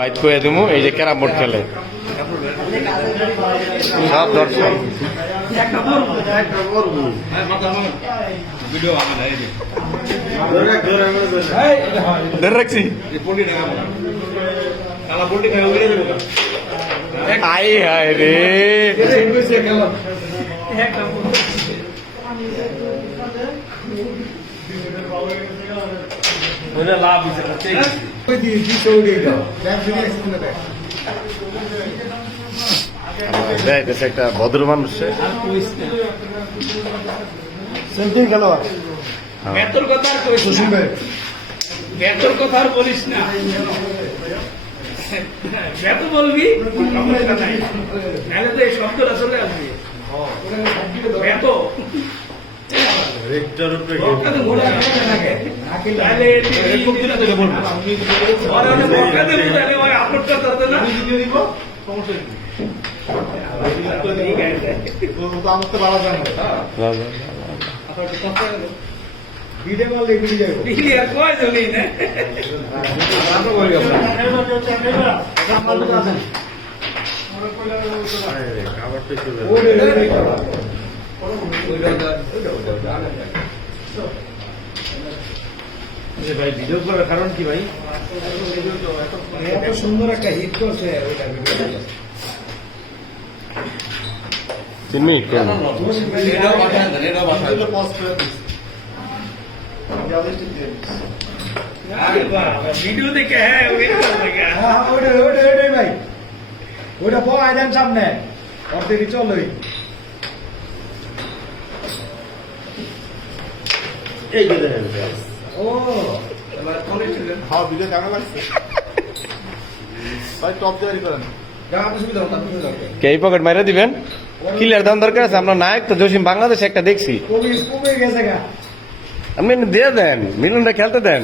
byte করে দেবো এই যে ক্যারাম বোর্ড খেলে সব দর্শক ধরে রাখছি আই হায় রে লাভ একটা ভদ্র মানুষ কথা আর বলিস না এত বলবি নাহলে তো এই শব্দটা চলে আসবে এত ভাই ভিডিও করার কারণ কি ভাই এত সুন্দর একটা হিট করছে ভিডিও দেখে হ্যাঁ ভাই ওইটা বড় আইজান সামনে অর্ধেকই চলোই এই ও ভিডিও কেমন লাগছে ভাই টপ তৈরি করেন কে পকেট মাইরা দিবেন ক্লিয়ার দাম দরকার আছে আমরা নায়ক তো জসিম বাংলাদেশে একটা দেখছি আপনি দিয়ে দেন মিলনটা খেলতে দেন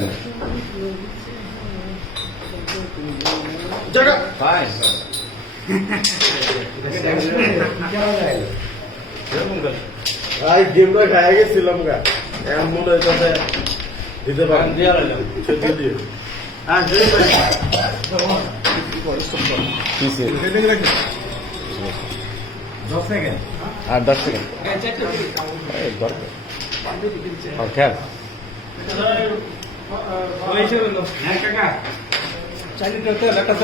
গেমটা খাই গেছিলাম গা এখন মনে হইতেছে দিতে পারেন আর 10 সেকেন্ড খেল একটা